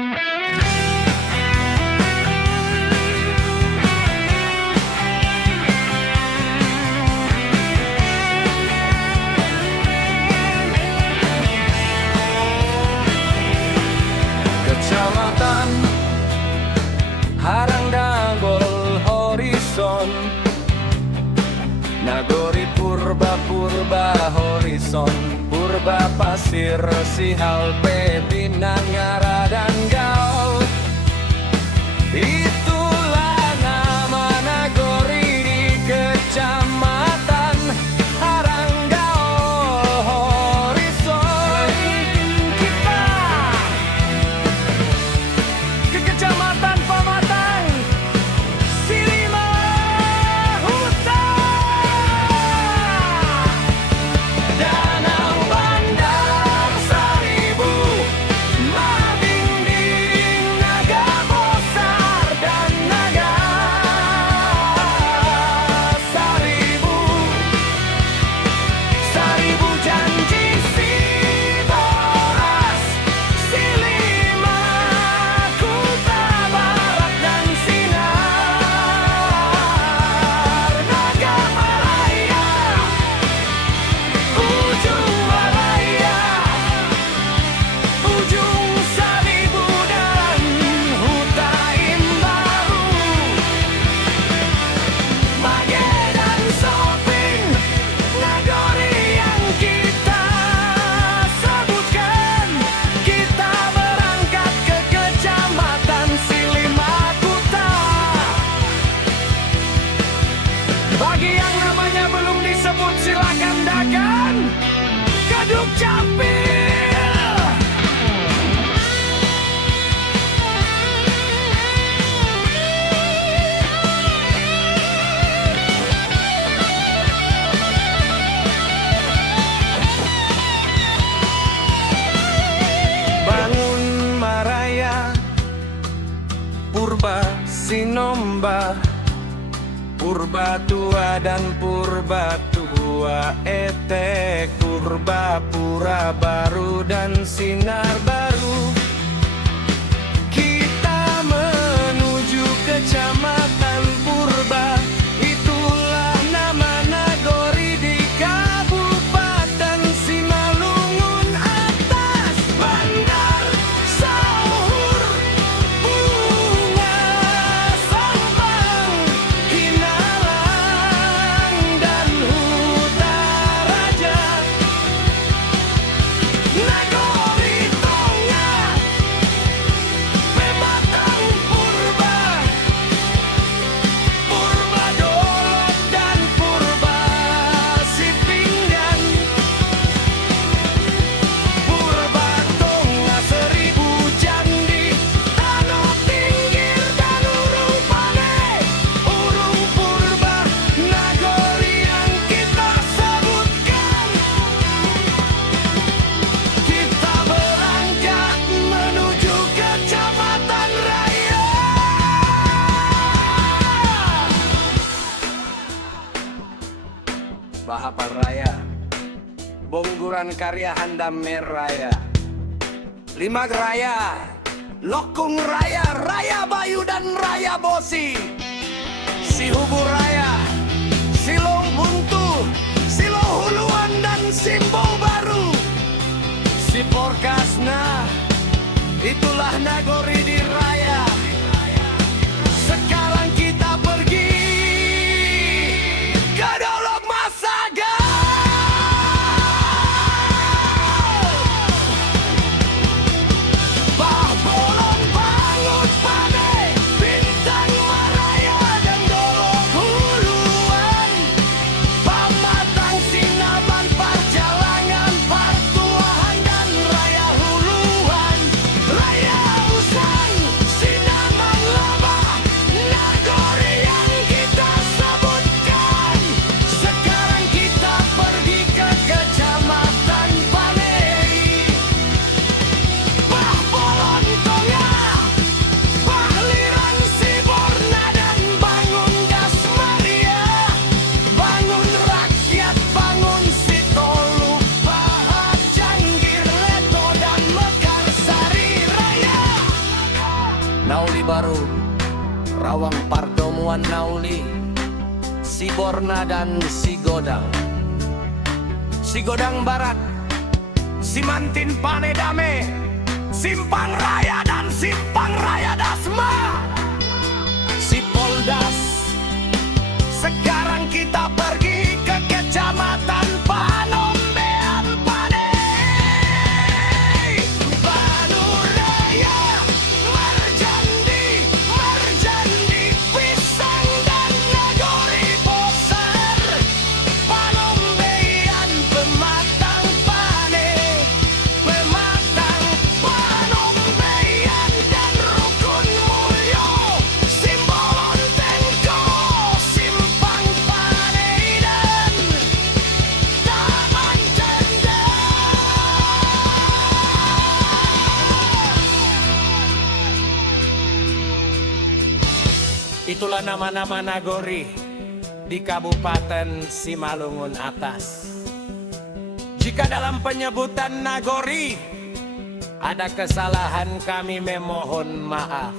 Kecamatan Haranggangol Horizon, Nagori Purba Purba Horizon, Purba Pasir Sihal Pinang Ngara dan Gaol. Itulah nama Nagori di Kecamatan Haranggangol Horizon. Kita ke Kecamatan Pamatang Silima Huta, Danau Bandar Seribu, Madingding, Naga Bosar dan Naga Seribu, Seribu Janji Siboras, Silima Kuta Barat dan Sinar, Naga Malaya, Ujung Waraya, Ujung Seribu dan Huta Imbaru, Mage dan Soping, Nagori yang kita sebutkan. Kita berangkat ke Kecamatan Silimakuta. Bagi yang namanya belum disebut, silakan dakan ke Dukcapil. Bangun Maraya, Purba Sinomba, Purba Tua dan Purba Tua Etek, Purba Pura Baru dan Sinar Baru. Kita menuju Kecamatan Purba. Itulah nama Nagori di Kabupaten Simalungun Atas. Bandar Sauhur, Bunga Sambang, Hinalang dan Huta Raja, Nagori Tongah, Pematang Purba, Purba Dolok dan Purba Sipinggan, Purba Tongah Seribu Candi, Tano Tinggir dan Urung Pane, Urung Purba Nagori yang kita sebutkan. Kita berangkat menuju Kecamatan Raya. Bahapan Raya, Bongguran Karya Handam Meraya, Limag Raya, Lokung Raya, Raya Bayu dan Raya Bosi, Sihubur Raya, Silo Buntu, Silo Huluan dan Simbo Baru, Siporkasna. Itulah Nagori di Raya. Sekarang kita pergi ke Dolok Masaga. Bah Bolong, Bangut Pane, Bintang Maraya dan Dolok Huluan, Pamatang Sinaban, Parjalangan, Partuahan dan Raya Huluan, Raya Usang, Nauli Baru, Rawang Pardomuan Nauli, Siborna dan Sigodang. Sigodang Barat, Simantin Panedame, Simpang Raya dan Simpang Raya Dasma. Sipoldas, sekarang kita pergi ke Kecamatan Panombean Panei. Banu Raya, Merjandi, Merjandi, Pisang dan Nagori Bosar. Panombean, Pematang Panei, Pematang, Panombean dan Rukun Mulyo, Simbolon Tengko, Simpang Panei dan Taman Cendana. Itulah nama-nama nagori di Kabupaten Simalungun Atas. Jika dalam penyebutan nagori ada kesalahan, kami memohon maaf.